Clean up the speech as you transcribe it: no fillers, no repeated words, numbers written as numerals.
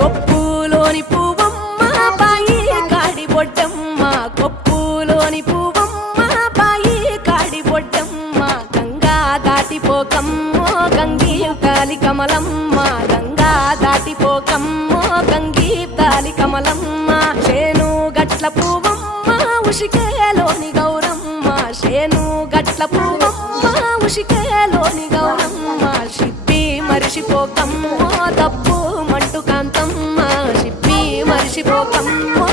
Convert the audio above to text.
కొప్పులోని పువ్వమ్మ బాయి కాడి బొడ్డమ్మ, కొప్పులోని పువ్వమ్మ బాయి కాడి బొడ్డమ్మ, గంగా దాటిపోకమ్మో గంగీ తాలి కమలమ్మ, గంగా దాటిపోకమ్మో గంగీ తాలి కమలమ్మ, శేను గట్ల పువ్వమ్మ ఉషికేలోని గౌరమ్మ, శేను గట్ల పువ్వమ్మ ఉషికేలోని గౌరమ్మ, షిప్పి మరిషిపోకమ్మో తప్పు మంటు కాంతమ్మ, షిప్పి మరిషిపోకమ్మో